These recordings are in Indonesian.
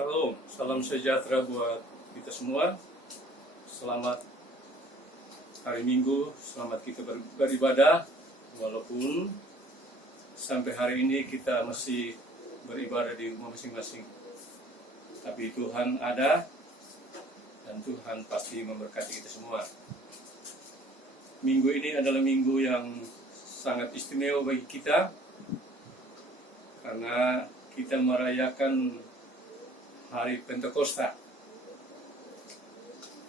Shalom, salam sejahtera buat kita semua. Selamat hari Minggu, selamat kita beribadah. Walaupun sampai hari ini kita masih beribadah di rumah masing-masing. Tapi Tuhan ada dan Tuhan pasti memberkati kita semua. Minggu ini adalah minggu yang sangat istimewa bagi kita karena kita merayakan Hari Pentakosta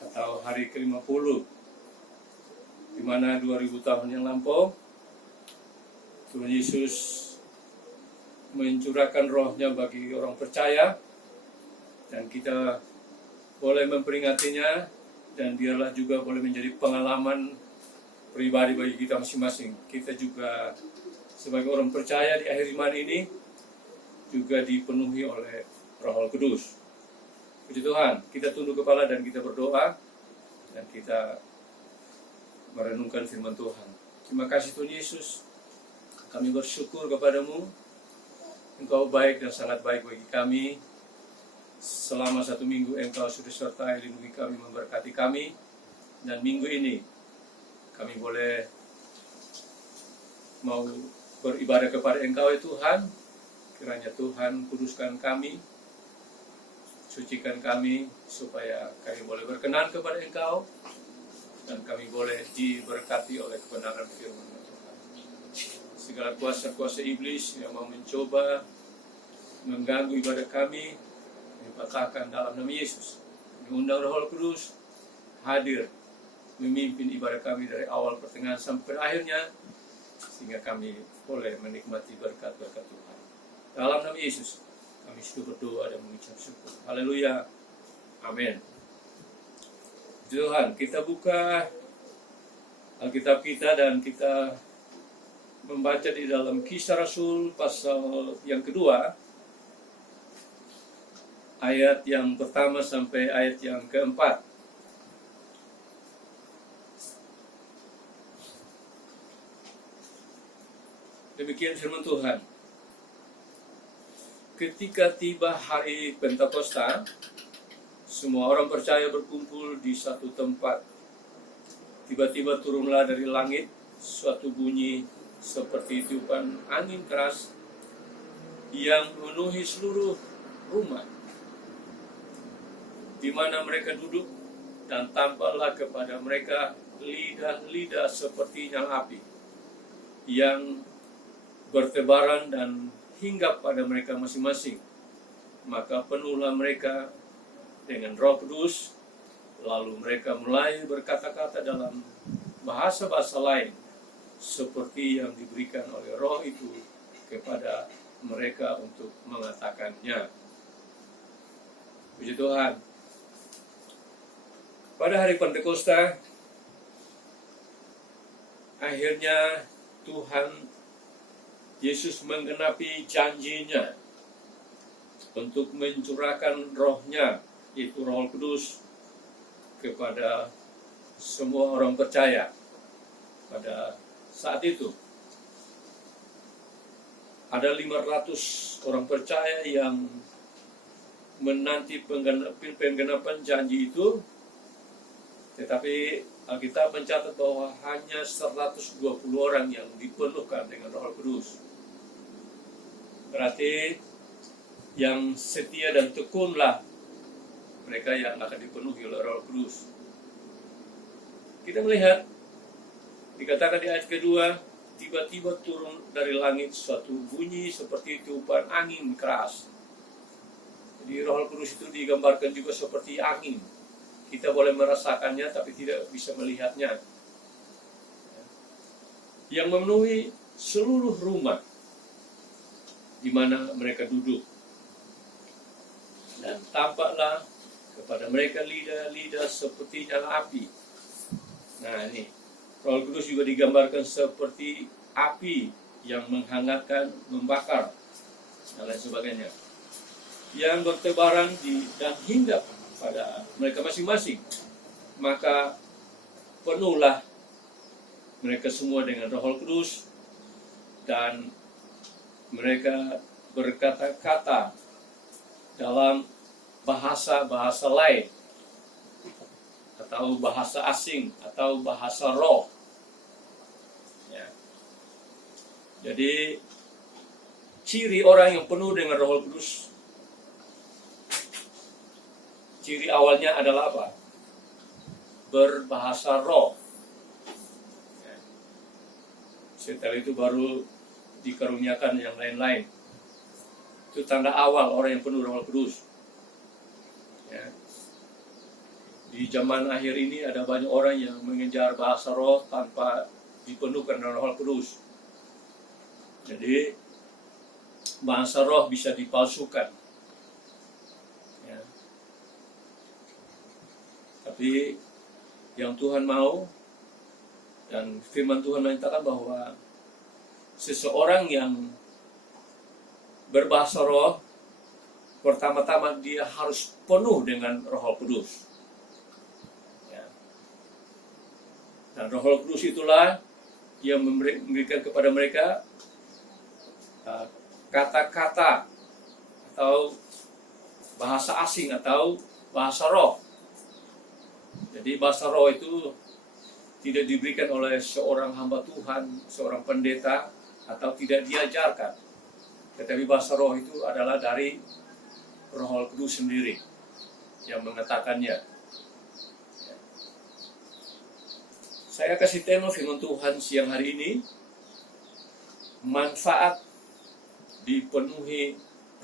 atau hari ke-50, di mana 2000 tahun yang lampau Tuhan Yesus mencurahkan rohnya bagi orang percaya, dan kita boleh memperingatinya, dan biarlah juga boleh menjadi pengalaman pribadi bagi kita masing-masing. Kita juga sebagai orang percaya di akhir iman ini juga dipenuhi oleh Roh Kudus. Puji Tuhan, kita tunduk kepala dan kita berdoa dan kita merenungkan firman Tuhan. Terima kasih Tuhan Yesus, kami bersyukur kepadamu. Engkau baik dan sangat baik bagi kami. Selama 1 minggu Engkau sudah sertai, lindungi kami, memberkati kami. Dan minggu ini kami boleh mau beribadah kepada Engkau ya Tuhan. Kiranya Tuhan kuduskan kami, sucikan kami, supaya kami boleh berkenan kepada Engkau, dan kami boleh diberkati oleh kebenaran firman Tuhan. Segala kuasa-kuasa iblis yang mau mencoba mengganggu ibadah kami, dipatahkan dalam nama Yesus. Diundang Roh Kudus hadir memimpin ibadah kami dari awal, pertengahan sampai akhirnya, sehingga kami boleh menikmati berkat-berkat Tuhan. Dalam nama Yesus kami sudah berdoa dan mengucap syukur. Haleluya. Amin. Tuhan, kita buka Alkitab kita dan kita membaca di dalam Kisah Rasul pasal yang kedua, ayat yang pertama sampai ayat yang keempat. Demikian firman Tuhan. Ketika tiba hari Pentakosta, semua orang percaya berkumpul di satu tempat. Tiba-tiba turunlah dari langit suatu bunyi seperti tiupan angin keras yang memenuhi seluruh rumah di mana mereka duduk, dan tampaklah kepada mereka lidah-lidah seperti nyala api yang bertebaran dan hinggap pada mereka masing-masing. Maka penuhlah mereka dengan Roh Kudus, lalu mereka mulai berkata-kata dalam bahasa-bahasa lain seperti yang diberikan oleh Roh itu kepada mereka untuk mengatakannya. Puji Tuhan. Pada hari Pentakosta, akhirnya Tuhan Yesus menggenapi janjinya untuk mencurahkan rohnya, yaitu Roh Kudus, kepada semua orang percaya. Pada saat itu ada 500 orang percaya yang menanti penggenapan janji itu, tetapi Alkitab mencatat bahwa hanya 120 orang yang dipenuhkan dengan Roh Kudus. Berarti yang setia dan tekunlah mereka yang akan dipenuhi oleh Roh Kudus. Kita melihat, dikatakan di ayat kedua, tiba-tiba turun dari langit suatu bunyi seperti tiupan angin keras. Jadi Roh Kudus itu digambarkan juga seperti angin. Kita boleh merasakannya tapi tidak bisa melihatnya. Yang memenuhi seluruh rumah di mana mereka duduk. Dan tampaklah kepada mereka lidah-lidah seperti nyala api. Nah ini, Roh Kudus juga digambarkan seperti api yang menghangatkan, membakar, dan lain sebagainya. Yang bertebaran dan hinggap pada mereka masing-masing. Maka penuhlah mereka semua dengan Roh Kudus, dan mereka berkata-kata dalam bahasa-bahasa lain, atau bahasa asing, atau bahasa roh. Ya. Jadi ciri orang yang penuh dengan Roh Kudus, ciri awalnya adalah apa? Berbahasa roh. Ya. Setelah itu baru dikaruniakan yang lain-lain. Itu tanda awal orang yang penuh Roh Kudus. Ya. Di zaman akhir ini ada banyak orang yang mengejar bahasa roh tanpa dipenuhkan dengan Roh Kudus. Jadi bahasa roh bisa dipalsukan. Ya. Tapi yang Tuhan mau dan firman Tuhan menyatakan bahwa seseorang yang berbahasa roh, pertama-tama dia harus penuh dengan Roh Kudus. Ya. Dan Roh Kudus itulah yang memberikan kepada mereka kata-kata atau bahasa asing atau bahasa roh. Jadi bahasa roh itu tidak diberikan oleh seorang hamba Tuhan, seorang pendeta, atau tidak diajarkan. Tetapi bahasa roh itu adalah dari Roh Kudus sendiri yang mengatakannya. Saya kasih tema firman Tuhan siang hari ini, manfaat dipenuhi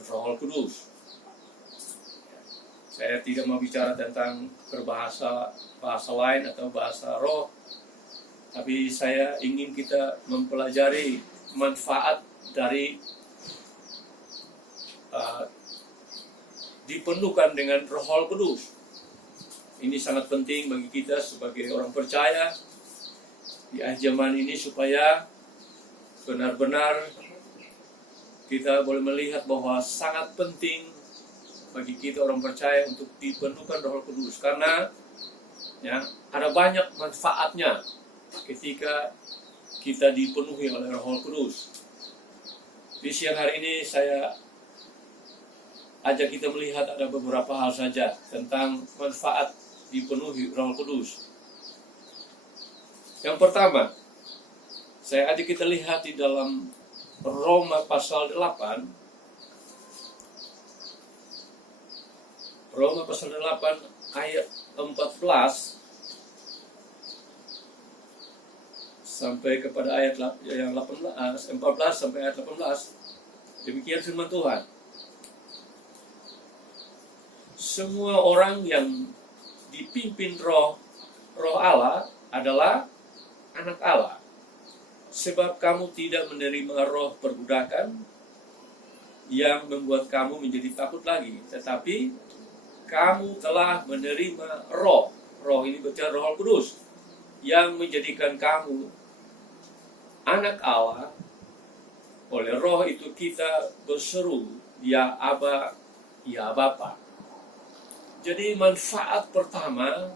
Roh Kudus. Saya tidak mau bicara tentang berbahasa lain atau bahasa roh, tapi saya ingin kita mempelajari manfaat dari dipenuhkan dengan Roh Kudus. Ini sangat penting bagi kita sebagai orang percaya di akhir zaman ini, supaya benar-benar kita boleh melihat bahwa sangat penting bagi kita orang percaya untuk dipenuhkan Roh Kudus, karena ya, ada banyak manfaatnya ketika kita dipenuhi oleh Roh Kudus. Di siang hari ini saya ajak kita melihat ada beberapa hal saja tentang manfaat dipenuhi Roh Kudus. Yang pertama, saya ajak kita lihat di dalam Roma pasal 8. Roma pasal 8 ayat 14 sampai kepada ayat yang 14 sampai ayat 18. Demikian firman Tuhan. Semua orang yang dipimpin roh Allah adalah anak Allah. Sebab kamu tidak menerima roh perbudakan yang membuat kamu menjadi takut lagi, tetapi kamu telah menerima roh. Roh ini berarti Roh Kudus yang menjadikan kamu anak Allah. Oleh roh itu kita berseru, ya Aba, ya Bapa. Jadi manfaat pertama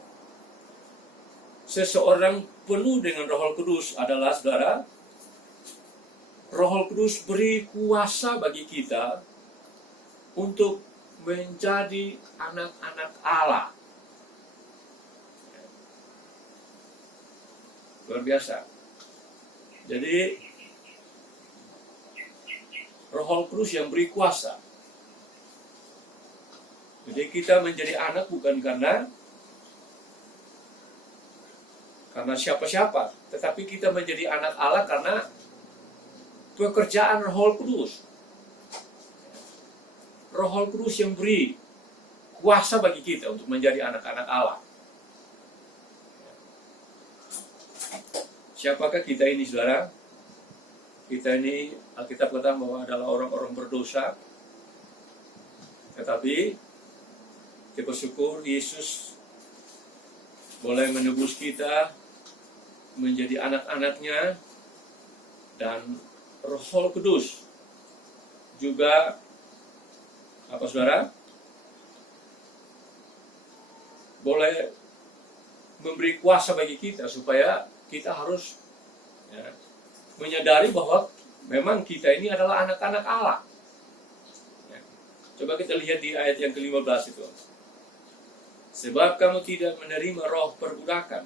seseorang penuh dengan Roh Kudus adalah, saudara, Roh Kudus beri kuasa bagi kita untuk menjadi anak-anak Allah. Luar biasa. Jadi Roh Kudus yang beri kuasa. Jadi kita menjadi anak bukan karena siapa-siapa, tetapi kita menjadi anak Allah karena pekerjaan Roh Kudus. Roh Kudus yang beri kuasa bagi kita untuk menjadi anak-anak Allah. Siapakah kita ini, saudara? Kita ini, Alkitab katakan bahwa adalah orang-orang berdosa. Tetapi kita bersyukur Yesus boleh menebus kita menjadi anak-anaknya, dan Roh Kudus juga apa, saudara? Boleh memberi kuasa bagi kita supaya kita harus menyadari bahwa memang kita ini adalah anak-anak Allah. Coba kita lihat di ayat yang ke-15 itu. Sebab kamu tidak menerima roh perbudakan.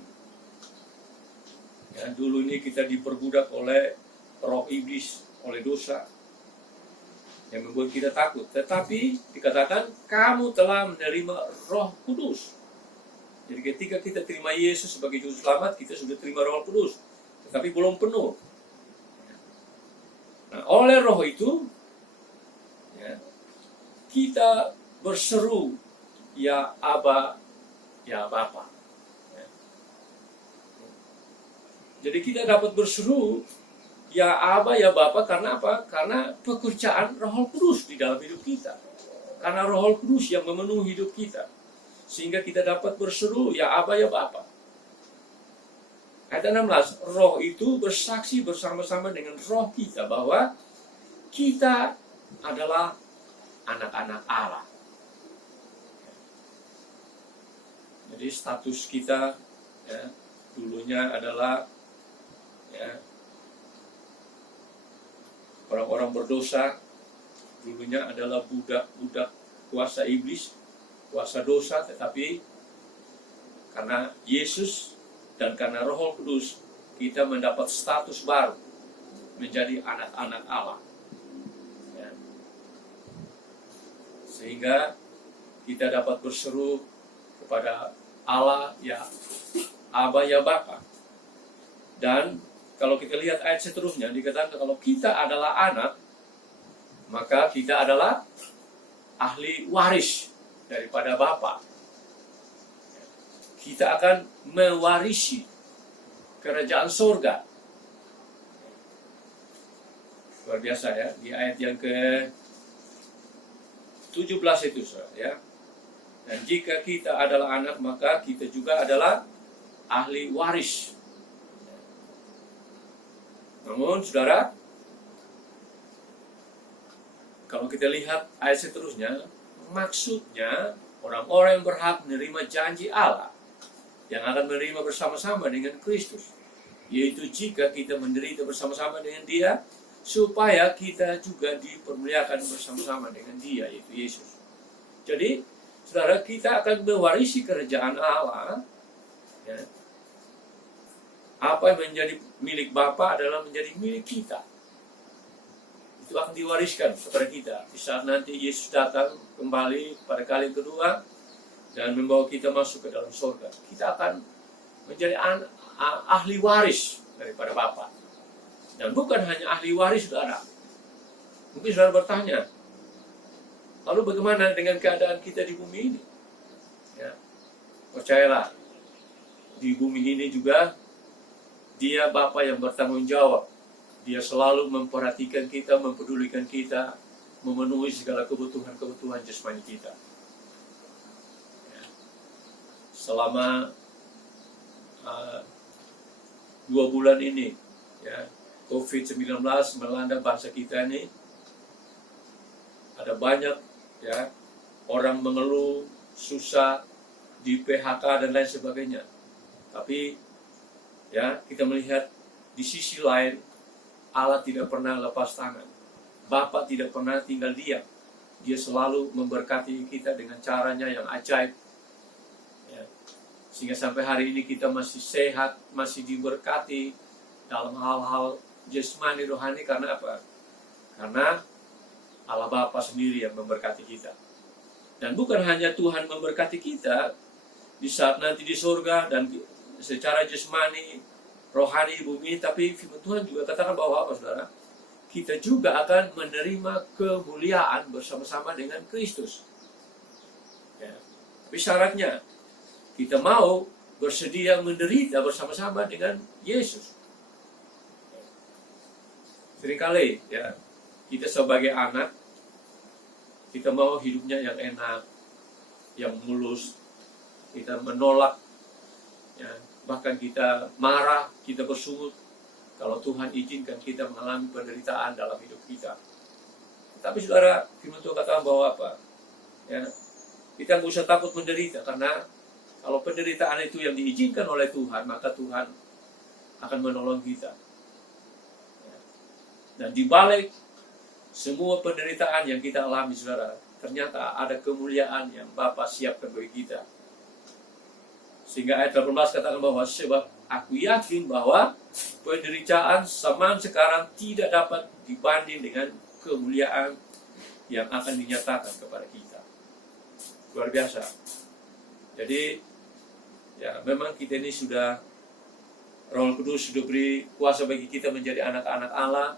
Ya, dulu ini kita diperbudak oleh roh iblis, oleh dosa yang membuat kita takut. Tetapi dikatakan kamu telah menerima Roh Kudus. Jadi ketika kita terima Yesus sebagai juru selamat, kita sudah terima Roh Kudus, tetapi belum penuh. Nah, oleh Roh itu, ya, kita berseru, ya Aba, ya Bapa. Ya. Jadi kita dapat berseru, ya Aba, ya Bapa, karena apa? Karena pekerjaan Roh Kudus di dalam hidup kita. Karena Roh Kudus yang memenuhi hidup kita. Sehingga kita dapat berseru, ya Aba, ya Bapa. Ayat 16, Roh itu bersaksi bersama-sama dengan roh kita bahwa kita adalah anak-anak Allah. Jadi status kita, ya, dulunya adalah, ya, orang-orang berdosa, dulunya adalah budak-budak kuasa iblis, kuasa dosa, tetapi karena Yesus dan karena Roh Kudus, kita mendapat status baru, menjadi anak-anak Allah. Ya. Sehingga kita dapat berseru kepada Allah, ya Aba, ya Bapa. Dan kalau kita lihat ayat seterusnya, dikatakan kalau kita adalah anak, maka kita adalah ahli waris daripada Bapa. Kita akan mewarisi kerajaan surga. Luar biasa ya, di ayat yang ke-17 itu, ya. Dan jika kita adalah anak, maka kita juga adalah ahli waris. Namun, saudara, kalau kita lihat ayat seterusnya, maksudnya orang-orang yang berhak menerima janji Allah yang akan menerima bersama-sama dengan Kristus, yaitu jika kita menderita bersama-sama dengan Dia, supaya kita juga dipermuliakan bersama-sama dengan Dia, yaitu Yesus. Jadi, saudara, kita akan mewarisi kerajaan Allah. Ya. Apa yang menjadi milik Bapa adalah menjadi milik kita. Itu akan diwariskan kepada kita di saat nanti Yesus datang kembali pada kali kedua dan membawa kita masuk ke dalam surga. Kita akan menjadi ahli waris daripada Bapa. Dan bukan hanya ahli waris, saudara. Mungkin saudara bertanya, lalu bagaimana dengan keadaan kita di bumi ini? Ya, percayalah, di bumi ini juga Dia Bapa yang bertanggung jawab. Dia selalu memperhatikan kita, mempedulikan kita, memenuhi segala kebutuhan-kebutuhan jasmani kita. Ya. Selama 2 bulan ini, ya, COVID-19 melanda bangsa kita ini, ada banyak, ya, orang mengeluh, susah, di PHK dan lain sebagainya. Tapi, ya, kita melihat di sisi lain, Allah tidak pernah lepas tangan. Bapa tidak pernah tinggal diam. Dia selalu memberkati kita dengan caranya yang ajaib. Ya. Sehingga sampai hari ini kita masih sehat, masih diberkati dalam hal-hal jasmani rohani. Karena apa? Karena Allah Bapa sendiri yang memberkati kita. Dan bukan hanya Tuhan memberkati kita di saat nanti di surga dan secara jasmani, rohani, bumi, tapi firman Tuhan juga katakan bahwa apa, saudara? Kita juga akan menerima kemuliaan bersama-sama dengan Kristus. Ya. Tapi syaratnya, kita mau bersedia menderita bersama-sama dengan Yesus. Seringkali, ya, kita sebagai anak, kita mau hidupnya yang enak, yang mulus, kita menolak, ya, bahkan kita marah, kita bersungut kalau Tuhan izinkan kita mengalami penderitaan dalam hidup kita. Tapi saudara, firman Tuhan katakan bahwa apa? Ya, kita nggak usah takut menderita, karena kalau penderitaan itu yang diizinkan oleh Tuhan, maka Tuhan akan menolong kita. Ya. Dan di balik semua penderitaan yang kita alami, saudara, ternyata ada kemuliaan yang Bapa siapkan bagi kita. Sehingga ayat 18 katakan bahwa sebab aku yakin bahwa penderitaan zaman sekarang tidak dapat dibanding dengan kemuliaan yang akan dinyatakan kepada kita. Luar biasa. Jadi ya memang kita ini sudah, Roh Kudus sudah beri kuasa bagi kita menjadi anak-anak Allah,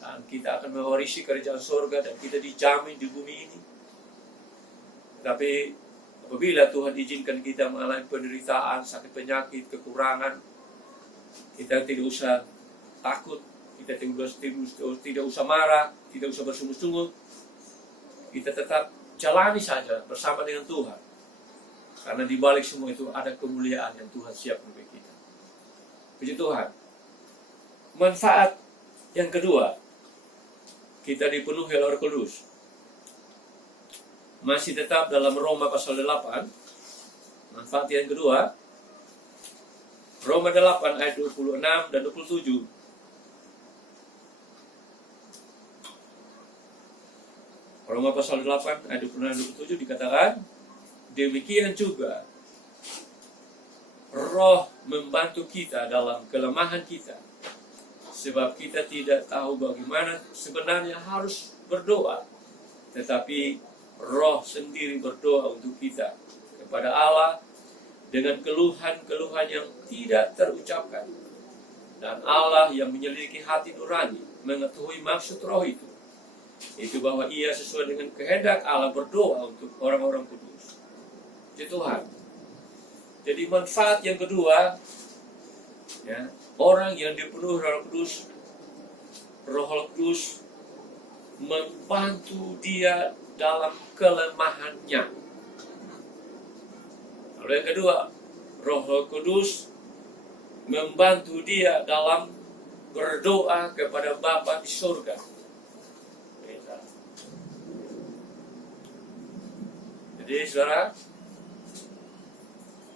dan kita akan mewarisi kerajaan surga dan kita dijamin di bumi ini. Tapi apabila Tuhan izinkan kita mengalami penderitaan, sakit penyakit, kekurangan, kita tidak usah takut, kita tidak usah marah, tidak usah bersungut-sungut. Kita tetap jalani saja bersama dengan Tuhan. Karena di balik semua itu ada kemuliaan yang Tuhan siapkan bagi kita. Puji Tuhan. Manfaat yang kedua, kita dipenuhi oleh Roh Kudus. Masih tetap dalam Roma pasal 8. Manfaat yang kedua, Roma 8 ayat 26 dan 27. Roma pasal 8 ayat 26 dan 27 dikatakan, demikian juga Roh membantu kita dalam kelemahan kita, sebab kita tidak tahu bagaimana sebenarnya harus berdoa, tetapi Roh sendiri berdoa untuk kita kepada Allah dengan keluhan-keluhan yang tidak terucapkan. Dan Allah yang menyelidiki hati nurani mengetahui maksud Roh itu bahwa ia sesuai dengan kehendak Allah berdoa untuk orang-orang kudus. Puji Tuhan. Jadi manfaat yang kedua, ya, orang yang dipenuhi Roh Kudus, Roh Kudus membantu dia dalam kelemahannya. Lalu yang kedua, Roh Kudus membantu dia dalam berdoa kepada Bapa di surga. Jadi saudara,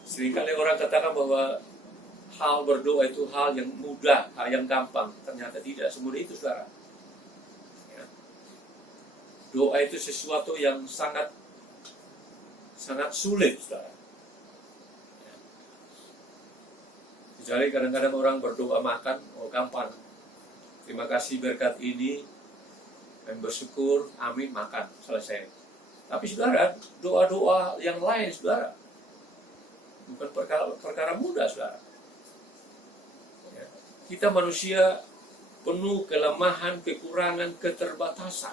seringkali orang katakan bahwa hal berdoa itu hal yang mudah, hal yang gampang. Ternyata tidak semudah itu, saudara. Ya. Doa itu sesuatu yang sangat sulit, saudara. Ya. Jadi kadang-kadang orang berdoa makan, oh gampang. Terima kasih berkat ini, dan bersyukur, amin, makan, selesai. Tapi saudara, doa-doa yang lain, saudara, bukan perkara mudah, saudara. Ya. Kita manusia penuh kelemahan, kekurangan, keterbatasan.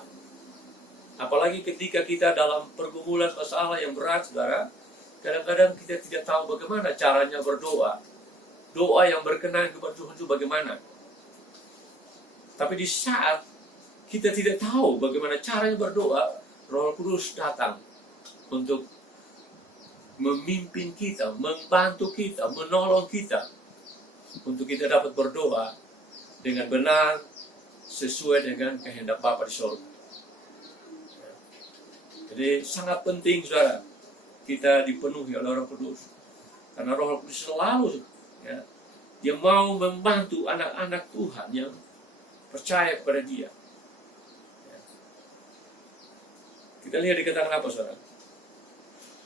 Apalagi ketika kita dalam pergumulan masalah yang berat, saudara, kadang-kadang kita tidak tahu bagaimana caranya berdoa. Doa yang berkenan kepada Tuhan itu bagaimana. Tapi di saat kita tidak tahu bagaimana caranya berdoa, Roh Kudus datang untuk memimpin kita, membantu kita, menolong kita untuk kita dapat berdoa dengan benar sesuai dengan kehendak Bapa di surga. Jadi sangat penting, saudara, kita dipenuhi oleh Roh Kudus, karena Roh Kudus selalu, ya, dia mau membantu anak-anak Tuhan yang percaya kepada Dia. Ya. Kita lihat dikatakan apa, saudara?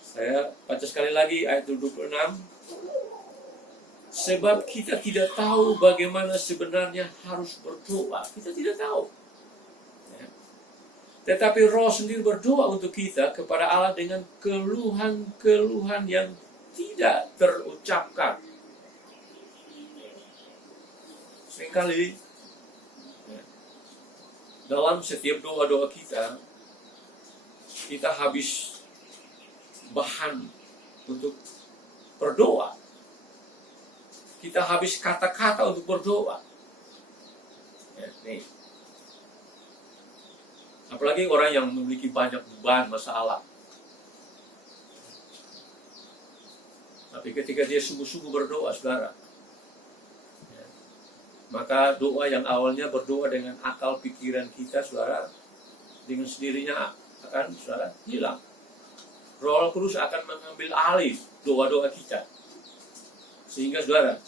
Saya baca sekali lagi ayat 26. Sebab kita tidak tahu bagaimana sebenarnya harus berdoa. Kita tidak tahu. Ya. Tetapi Roh sendiri berdoa untuk kita kepada Allah dengan keluhan-keluhan yang tidak terucapkan. Seringkali ya, dalam setiap doa-doa kita habis bahan untuk berdoa. Kita habis kata-kata untuk berdoa. Ya, nih. Apalagi orang yang memiliki banyak beban masalah. Tapi ketika dia sungguh-sungguh berdoa, saudara, ya, maka doa yang awalnya berdoa dengan akal pikiran kita, saudara, dengan sendirinya akan, saudara, hilang. Roh Kudus akan mengambil alih doa-doa kita. Sehingga, saudara,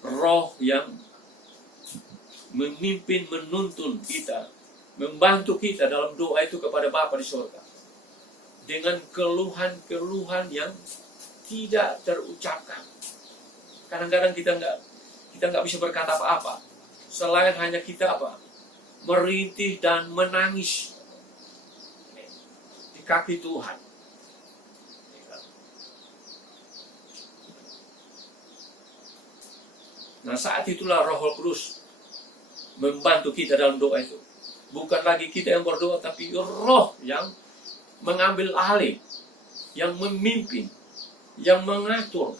Roh yang memimpin, menuntun kita, membantu kita dalam doa itu kepada Bapa di surga. dengan keluhan-keluhan yang tidak terucapkan. Kadang-kadang kita nggak bisa berkata apa-apa selain hanya kita merintih dan menangis di kaki Tuhan. Nah, saat itulah Roh Kudus membantu kita dalam doa itu. Bukan lagi kita yang berdoa, tapi Roh yang mengambil alih, yang memimpin, yang mengatur,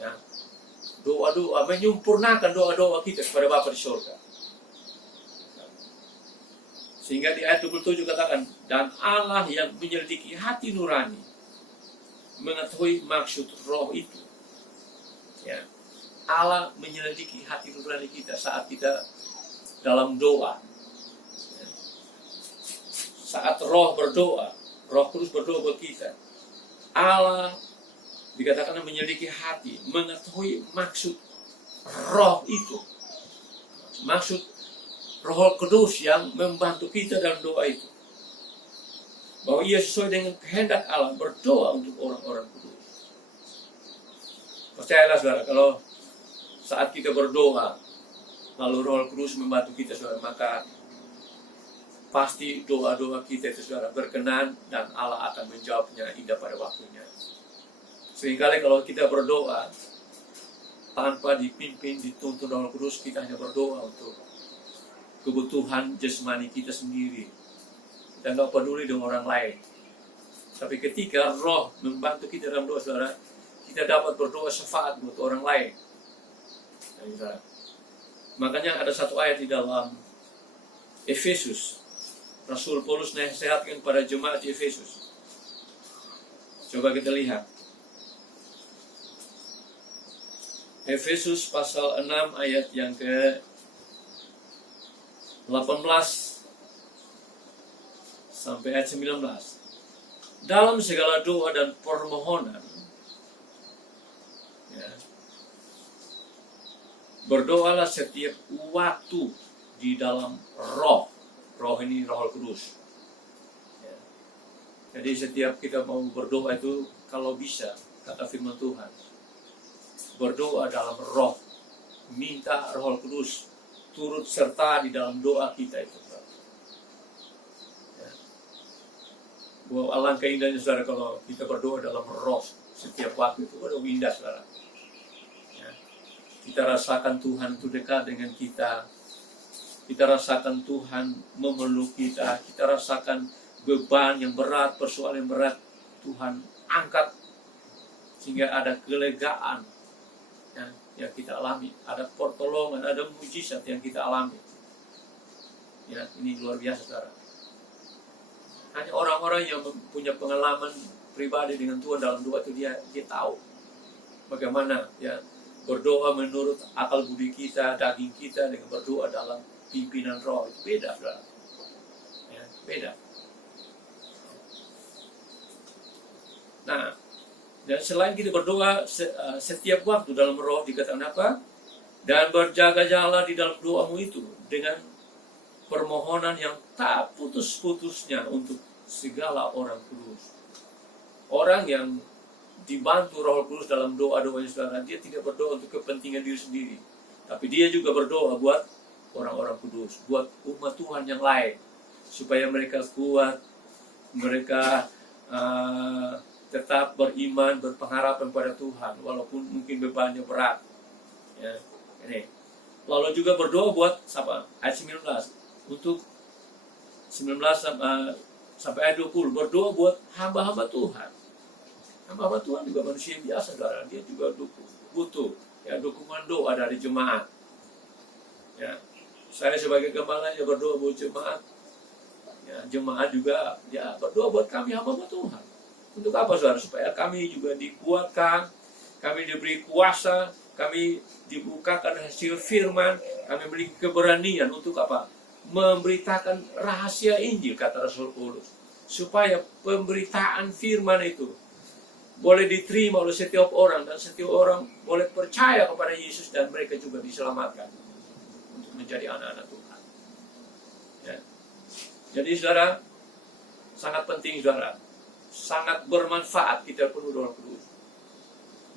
ya, doa-doa, menyempurnakan doa-doa kita kepada Bapa di surga. Sehingga di ayat 27 katakan, dan Allah yang menyelidiki hati nurani mengetahui maksud Roh itu. Ya. Allah menyelidiki hati nurani kita saat kita dalam doa. Saat Roh berdoa, Roh Kudus berdoa buat kita. Allah dikatakan menyelidiki hati, mengetahui maksud Roh itu. Maksud Roh Kudus yang membantu kita dalam doa itu. Bahwa ia sesuai dengan kehendak Allah berdoa untuk orang-orang kudus. Percayalah saudara, kalau saat kita berdoa, lalu Roh Kudus membantu kita, saudara, maka pasti doa-doa kita itu, saudara, berkenan dan Allah akan menjawabnya indah pada waktunya. Seringkali kalau kita berdoa tanpa dipimpin, dituntun Roh Kudus, kita hanya berdoa untuk kebutuhan jasmani kita sendiri. Kita nggak peduli dengan orang lain. Tapi ketika Roh membantu kita dalam doa, saudara, kita dapat berdoa syafaat buat orang lain. Makanya ada satu ayat di dalam Efesus, Rasul Paulus nasihatkan pada jemaat di Efesus. Coba kita lihat Efesus pasal 6 ayat yang ke 18 sampai ayat 19. Dalam segala doa dan permohonan, ya, berdoalah setiap waktu di dalam Roh. Roh ini Roh Kudus. Ya. Jadi setiap kita mau berdoa itu, kalau bisa, kata firman Tuhan, berdoa dalam Roh. Minta Roh Kudus turut serta di dalam doa kita itu. Ya. Wow, alangkah indahnya, saudara, kalau kita berdoa dalam Roh setiap waktu itu. Waduh, indah, saudara. Kita rasakan Tuhan itu dekat dengan kita. Kita rasakan Tuhan memeluk kita. Kita rasakan beban yang berat, persoalan yang berat, Tuhan angkat. Sehingga ada kelegaan yang kita alami. Ada pertolongan, ada mujizat yang kita alami. Ya, ini luar biasa, saudara. Hanya orang-orang yang punya pengalaman pribadi dengan Tuhan dalam doa itu, dia tahu bagaimana, ya, berdoa menurut akal budi kita, daging kita, dengan berdoa dalam pimpinan Roh. Itu beda, saudara. Ya, beda. Nah, dan selain kita berdoa setiap waktu dalam Roh, dikatakan apa? Dan berjaga-jagalah di dalam doamu itu dengan permohonan yang tak putus-putusnya untuk segala orang kudus. Orang yang dibantu Roh Kudus dalam doa-doanya, saudara, dia tidak berdoa untuk kepentingan diri sendiri, tapi dia juga berdoa buat orang-orang kudus, buat umat Tuhan yang lain, supaya mereka kuat, mereka tetap beriman, berpengharapan pada Tuhan, walaupun mungkin bebannya berat. Ya, ini. Lalu juga berdoa buat ayat 19, untuk 19 sampai ayat 20, berdoa buat hamba-hamba Tuhan. Hamba Tuhan juga manusia biasa, saudara. Dia juga butuh, ya, dukungan doa dari jemaat. Ya, saya sebagai gembala ya berdoa buat jemaat. Ya, jemaat juga ya berdoa buat kami hamba Tuhan. Untuk apa, saudara? Supaya kami juga dikuatkan, kami diberi kuasa, kami dibukakan hasil firman, kami memiliki keberanian untuk apa? Memberitakan rahasia Injil, kata Rasul Paulus. Supaya pemberitaan firman itu boleh diterima oleh setiap orang, dan setiap orang boleh percaya kepada Yesus, dan mereka juga diselamatkan untuk menjadi anak-anak Tuhan. Ya. Jadi, saudara, sangat penting, saudara, sangat bermanfaat kita penuh Roh Kudus.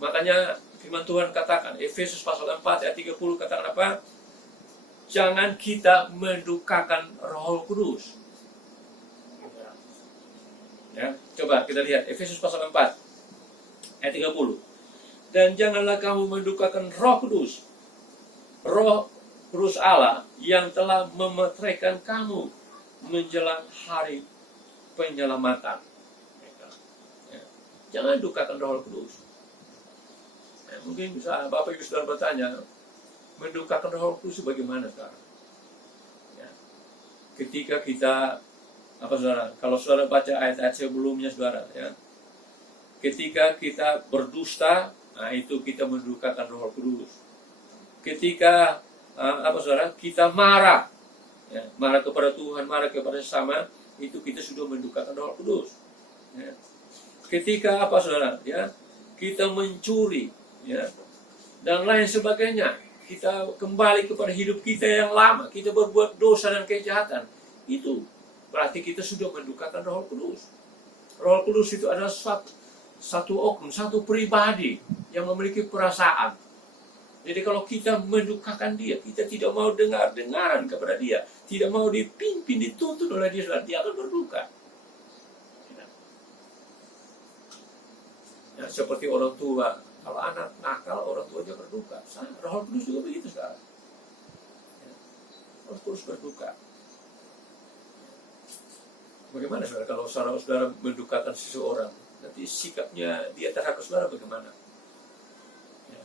Makanya firman Tuhan katakan, Efesus pasal 4 ayat 30 katakan apa? Jangan kita mendukakan Roh Kudus. Ya, coba kita lihat Efesus pasal 4 ayat 30. Dan janganlah kamu mendukakan Roh Kudus. Roh Kudus Allah yang telah memeteraikan kamu menjelang hari penyelamatan. Ya, jangan dukakan Roh Kudus. Ya, mungkin bisa Bapak Ibu Saudara bertanya, mendukakan Roh Kudus bagaimana sekarang? Ya, ketika kita saudara? Kalau saudara baca ayat-ayat sebelumnya, saudara, ya, ketika kita berdusta, nah itu kita mendukakan Roh Kudus. Ketika saudara, kita marah, ya, marah kepada Tuhan, marah kepada sesama, itu kita sudah mendukakan Roh Kudus. Ya. Ketika saudara, ya, kita mencuri, ya, dan lain sebagainya, kita kembali kepada hidup kita yang lama, kita berbuat dosa dan kejahatan, itu berarti kita sudah mendukakan Roh Kudus. Roh Kudus itu adalah satu oknum, satu pribadi yang memiliki perasaan. Jadi kalau kita mendukakan dia, kita tidak mau dengar-dengaran kepada dia, tidak mau dipimpin, dituntun oleh dia, dia akan berduka. Ya, seperti orang tua, kalau anak nakal, orang tuanya berduka. Roh Kudus juga begitu sekarang. Ya, Roh Kudus berduka. Bagaimana saudara kalau saudara mendukakan seseorang, nanti sikapnya dia terhadap saudara bagaimana? Ya.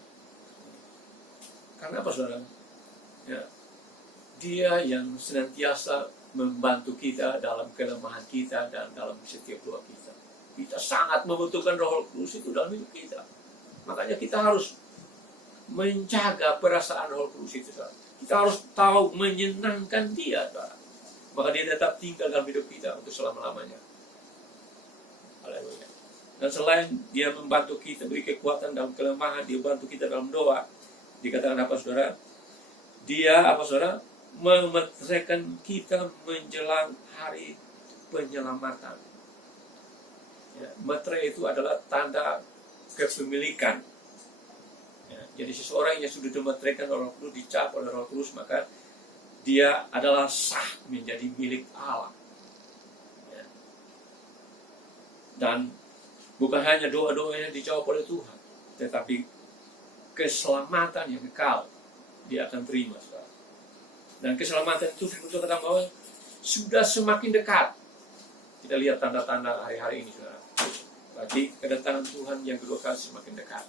Karena apa saudara? Ya. Dia yang senantiasa membantu kita dalam kelemahan kita dan dalam setiap doa kita. Kita sangat membutuhkan Roh Kudus itu dalam hidup kita. Makanya kita harus menjaga perasaan Roh Kudus itu, saudara. Kita harus tahu menyenangkan dia, saudara. Maka dia tetap tinggal dalam hidup kita untuk selama-lamanya. Haleluya. Dan selain dia membantu kita, beri kekuatan dalam kelemahan, dia bantu kita dalam doa. Dikatakan apa saudara? Dia saudara? Memeteraikan kita menjelang hari penyelamatan. Ya, meterai itu adalah tanda kepemilikan. Ya, jadi seseorang yang sudah dimeteraikan oleh Roh Kudus, dicap oleh Roh Kudus, maka dia adalah sah menjadi milik Allah. Ya. Dan bukan hanya doa-doa yang dijawab oleh Tuhan, tetapi keselamatan yang kekal dia akan terima. Saudara. Dan keselamatan itu firman Tuhan katakan bahwa sudah semakin dekat. Kita lihat tanda-tanda hari-hari ini, saudara. Berarti kedatangan Tuhan yang kedua kali semakin dekat.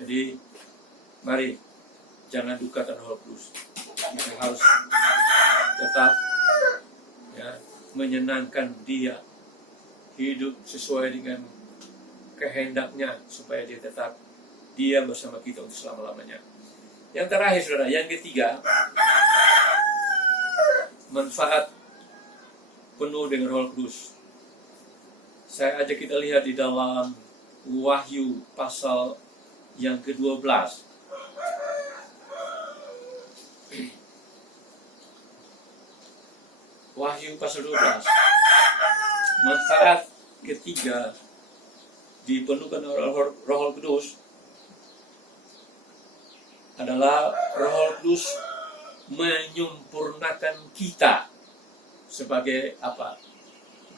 Jadi, mari jangan dukakan Roh Kudus. Kita harus tetap menyenangkan dia, hidup sesuai dengan kehendaknya, supaya dia tetap dia bersama kita untuk selama-lamanya. Yang terakhir saudara, yang ketiga, manfaat penuh dengan Roh Kudus. Saya ajak kita lihat di dalam Wahyu pasal yang ke-12. Wahyu pasal 12. Manfaat ketiga dipenuhkan oleh Roh Kudus adalah Roh Kudus menyempurnakan kita sebagai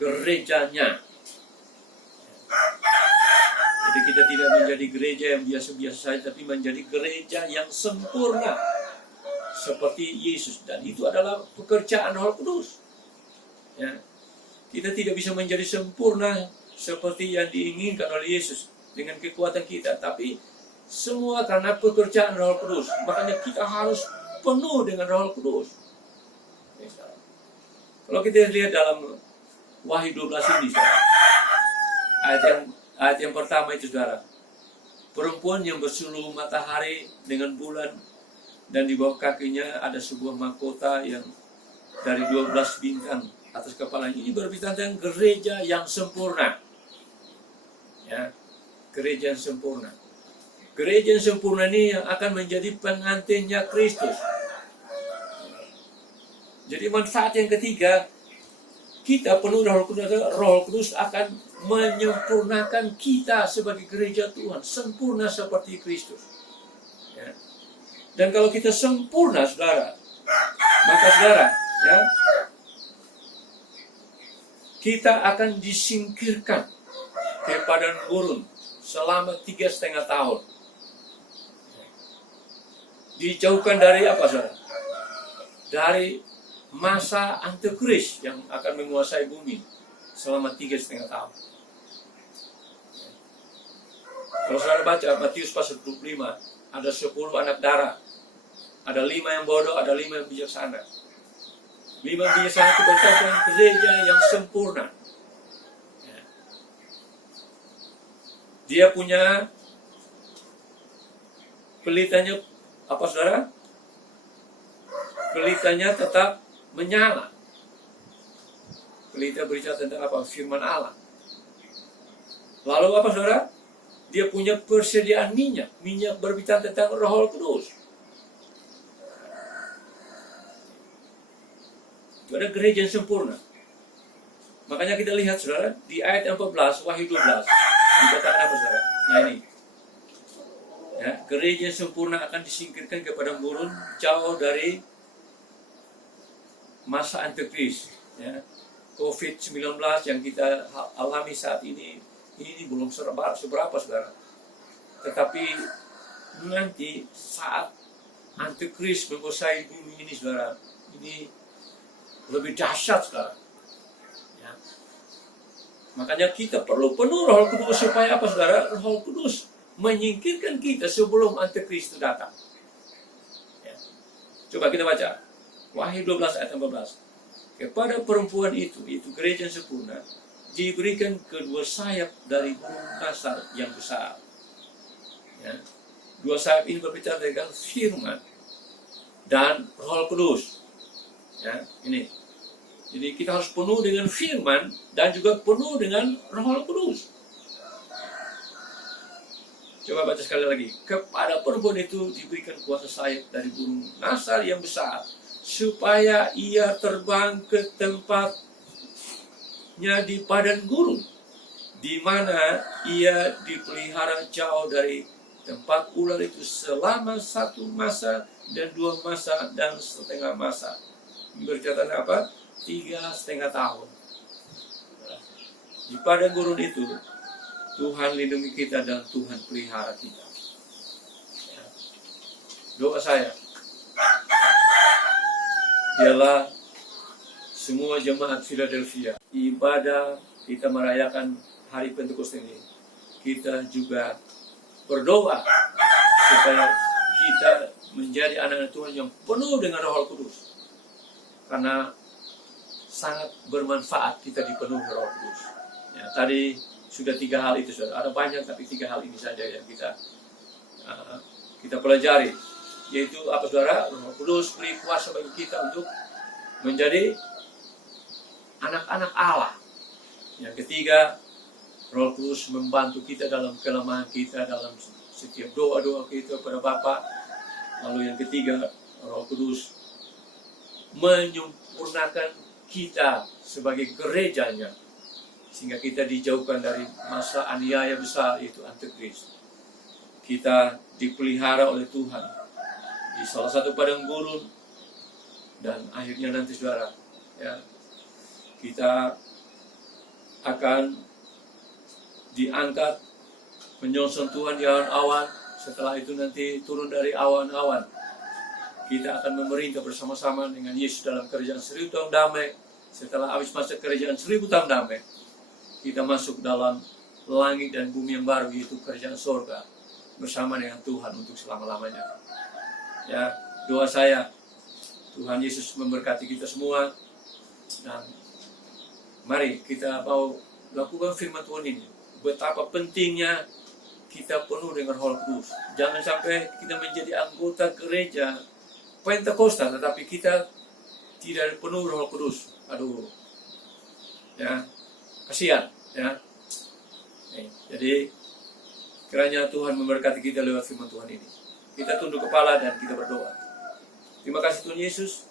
gerejanya. Jadi kita tidak menjadi gereja yang biasa-biasa saja, tapi menjadi gereja yang sempurna seperti Yesus. Dan itu adalah pekerjaan Roh Kudus. Ya. Kita tidak bisa menjadi sempurna seperti yang diinginkan oleh Yesus dengan kekuatan kita, tapi semua karena pekerjaan Roh Kudus. Makanya kita harus penuh dengan Roh Kudus. Kalau kita lihat dalam Wahyu 12 ini, saudara, ayat yang pertama itu, saudara, perempuan yang bersuluh matahari dengan bulan, dan di bawah kakinya ada sebuah mahkota yang dari 12 bintang atas kepalanya. Ini berbicara tentang gereja yang sempurna. Ya, gereja yang sempurna. Gereja yang sempurna ini yang akan menjadi pengantinnya Kristus. Jadi manfaat yang ketiga, kita penuh Roh Kudus akan menyempurnakan kita sebagai gereja Tuhan, sempurna seperti Kristus. Ya. Dan kalau kita sempurna, saudara, maka saudara, ya, kita akan disingkirkan ke padang gurun selama 3,5 tahun. Dijauhkan dari apa, saudara? Dari masa antikris yang akan menguasai bumi selama 3,5 tahun. Kalau saudara baca Matius pasal 25, ada 10 anak darah. Ada 5 yang bodoh, ada 5 yang bijaksana. 5 bijaksana itu berkata gereja yang sempurna. Dia punya pelitanya apa, saudara? Pelitanya tetap menyala. Pelita berbicara tentang apa? Firman Allah. Lalu apa, saudara? Dia punya persediaan minyak. Minyak berbicara tentang Roh Kudus. Itu ada gereja yang sempurna. Makanya kita lihat, saudara, di ayat 14, Wahyu 12. Dikatakan apa, saudara? Nah ini. Ya, gereja yang sempurna akan disingkirkan ke padang gurun jauh dari masa antikris. Ya. COVID-19 yang kita alami saat ini belum seberapa, saudara. Tetapi nanti saat antikris menguasai bumi ini, saudara, ini lebih dahsyat, saudara. Ya. Makanya kita perlu penuh Roh Kudus supaya apa, saudara? Roh Kudus menyingkirkan kita sebelum antikris itu datang. Ya. Coba kita baca Wahyu 12 ayat 14. Kepada perempuan itu gereja yang sempurna, diberikan kedua sayap dari burung kasar yang besar. Ya. Dua sayap ini berbicara tentang firman dan Roh Kudus. Ya, ini. Jadi kita harus penuh dengan firman dan juga penuh dengan Roh Kudus. Coba baca sekali lagi. Kepada perempuan itu diberikan kuasa sayap dari burung kasar yang besar, supaya ia terbang ke tempatnya di padang gurun, di mana ia dipelihara jauh dari tempat ular itu selama 1 masa dan 2 masa dan setengah masa. Berkata apa? 3,5 tahun. Di padang gurun itu Tuhan lindungi kita dan Tuhan pelihara kita. Ya. Doa saya ialah semua jemaat Philadelphia, ibadah kita merayakan hari Pentakosta ini, kita juga berdoa supaya kita menjadi anak-anak Tuhan yang penuh dengan Roh Kudus. Karena sangat bermanfaat kita dipenuhi Roh Kudus. Ya, tadi sudah 3 hal itu, saudara. Ada banyak, tapi 3 hal ini saja yang kita pelajari. Yaitu apa, saudara? Roh Kudus beri kuasa bagi kita untuk menjadi anak-anak Allah. Yang ketiga, Roh Kudus membantu kita dalam kelemahan kita, dalam setiap doa-doa kita pada Bapa. Lalu yang ketiga, Roh Kudus menyempurnakan kita sebagai gerejanya, sehingga kita dijauhkan dari masa aniaya besar, itu antikris. Kita dipelihara oleh Tuhan di salah satu padang gurun, dan akhirnya nanti, saudara, ya, kita akan diangkat menyongsong Tuhan di awan-awan. Setelah itu nanti turun dari awan-awan, kita akan memerintah bersama-sama dengan Yesus dalam kerajaan 1000 tahun damai. Setelah habis masa kerajaan 1000 tahun damai, kita masuk dalam langit dan bumi yang baru, yaitu kerajaan surga bersama dengan Tuhan untuk selama-lamanya. Ya, doa saya, Tuhan Yesus memberkati kita semua, dan mari kita mau lakukan firman Tuhan ini. Betapa pentingnya kita penuh dengan Roh Kudus. Jangan sampai kita menjadi anggota gereja Pentakosta tetapi kita tidak penuh Roh Kudus. Aduh, ya, kasihan, ya. Jadi kiranya Tuhan memberkati kita lewat firman Tuhan ini. Kita tunduk kepala dan kita berdoa. Terima kasih Tuhan Yesus,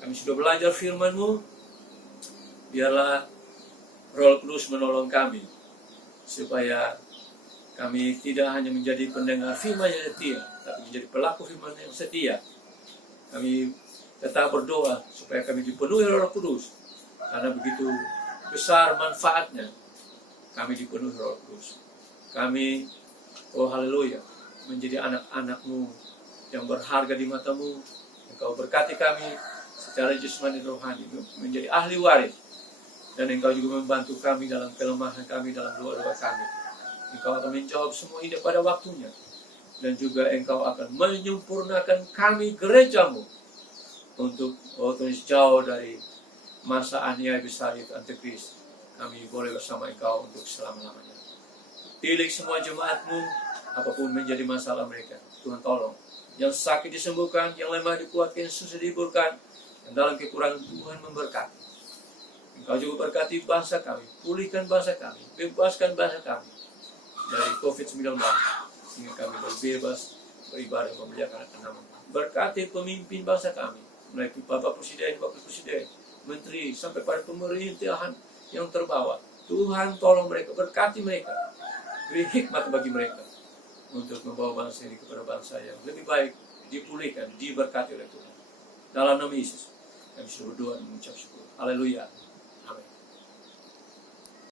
kami sudah belajar firman-Mu. Biarlah Roh Kudus menolong kami, supaya kami tidak hanya menjadi pendengar firman yang setia, tapi menjadi pelaku firman yang setia. Kami tetap berdoa supaya kami dipenuhi Roh Kudus, karena begitu besar manfaatnya kami dipenuhi Roh Kudus. Kami, oh haleluya, menjadi anak-anak-Mu yang berharga di mata-Mu. Engkau berkati kami secara jasmani dan rohani, menjadi ahli waris. Dan Engkau juga membantu kami dalam kelemahan kami, dalam doa-doa kami. Engkau akan menjawab semua ini pada waktunya. Dan juga Engkau akan menyempurnakan kami gereja-Mu untuk terus jauh dari masa aniaya besar itu antikris. Kami boleh bersama Engkau untuk selama-lamanya. Pilih semua jemaat-Mu, apapun menjadi masalah mereka. Tuhan tolong. Yang sakit disembuhkan, yang lemah dikuatkan, yang susah dihiburkan, yang dalam kekurangan Tuhan memberkati. Engkau juga berkati bangsa kami, pulihkan bangsa kami, bebaskan bangsa kami dari COVID-19, sehingga kami berbebas beribadah memuliakan nama. Berkati pemimpin bangsa kami, mulai Bapak Presiden, Bapak Presiden, Menteri, sampai pada pemerintahan yang terbawah. Tuhan tolong mereka, berkati mereka, beri hikmat bagi mereka untuk membawa bangsa ini kepada bangsa yang lebih baik, dipulihkan, diberkati oleh Tuhan. Dalam nama Yesus, kami sudah berdoa dan mengucap syukur. Haleluya.